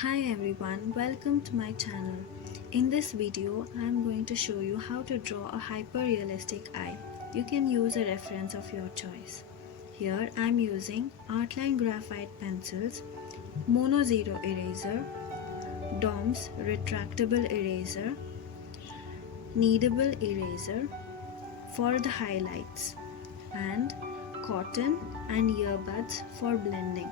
Hi everyone, welcome to my channel. In this video, I am going to show you how to draw a hyper-realistic eye. You can use a reference of your choice. Here I am using Artline Graphite pencils, Monozero Eraser, DOMS Retractable Eraser, Kneadable Eraser for the highlights, and cotton and earbuds for blending.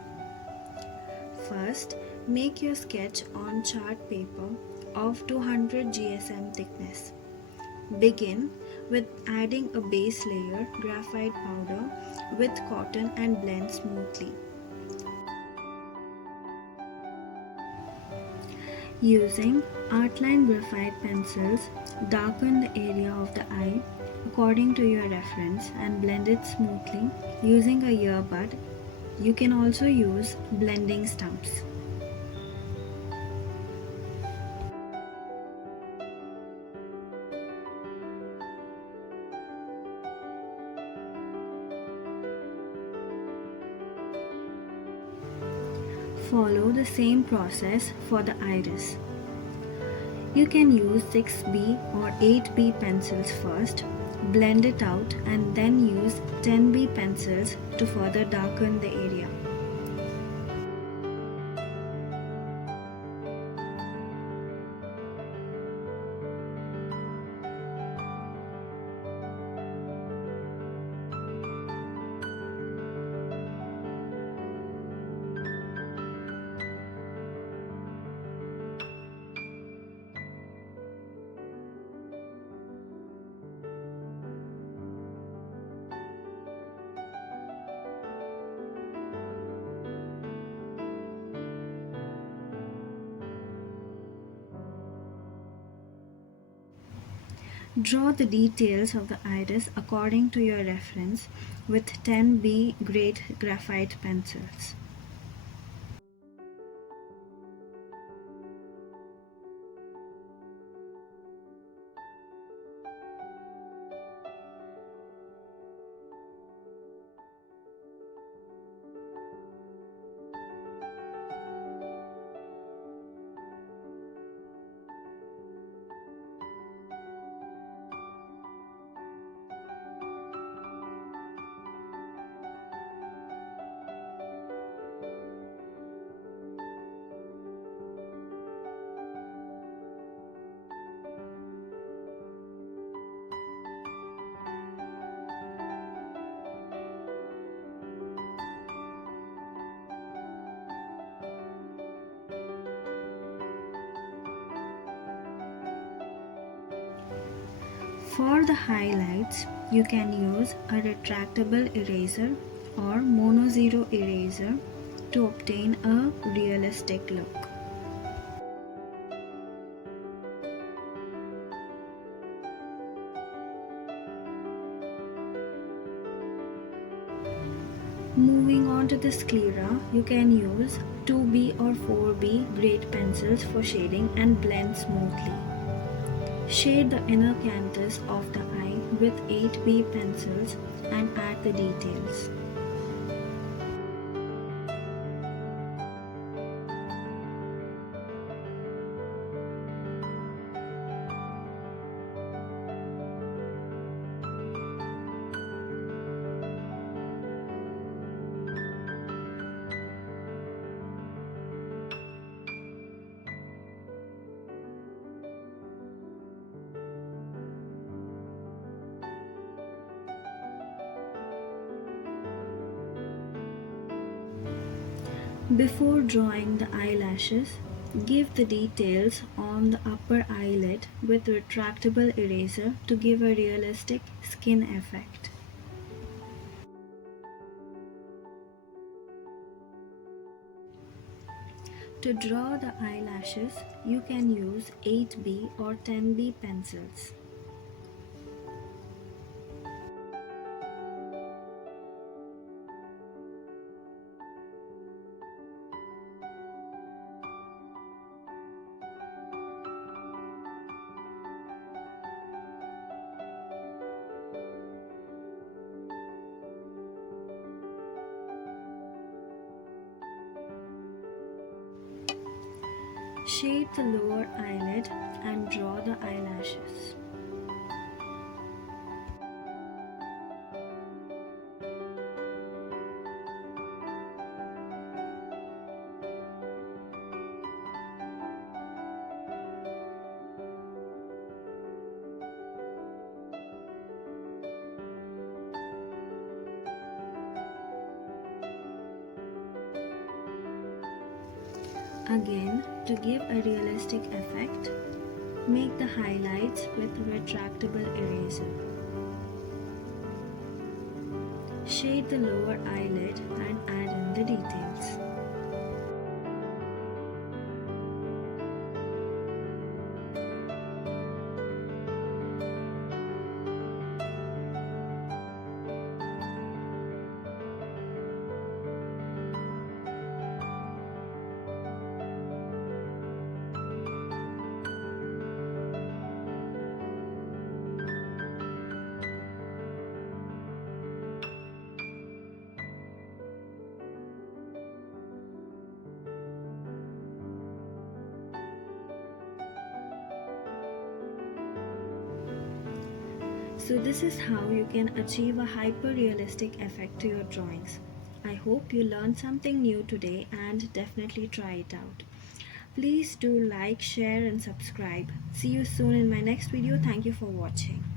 First, make your sketch on chart paper of 200 GSM thickness. Begin with adding a base layer graphite powder with cotton and blend smoothly. Using Artline graphite pencils, darken the area of the eye according to your reference and blend it smoothly using a earbud. You can also use blending stumps. Follow the same process for the iris. You can use 6B or 8B pencils first, blend it out and then use 10B pencils to further darken the area. Draw the details of the iris according to your reference with 10B grade graphite pencils. For the highlights, you can use a retractable eraser or Monozero eraser to obtain a realistic look. Moving on to the sclera, you can use 2B or 4B grade pencils for shading and blend smoothly. Shade the inner canthus of the eye with 8B pencils and add the details. Before drawing the eyelashes, give the details on the upper eyelid with retractable eraser to give a realistic skin effect. To draw the eyelashes, you can use 8B or 10B pencils. Shade the lower eyelid and draw the eyelashes. Again, to give a realistic effect, make the highlights with Retractable Eraser. Shade the lower eyelid and add in the details. So this is how you can achieve a hyper-realistic effect to your drawings. I hope you learned something new today and definitely try it out. Please do like, share and subscribe. See you soon in my next video. Thank you for watching.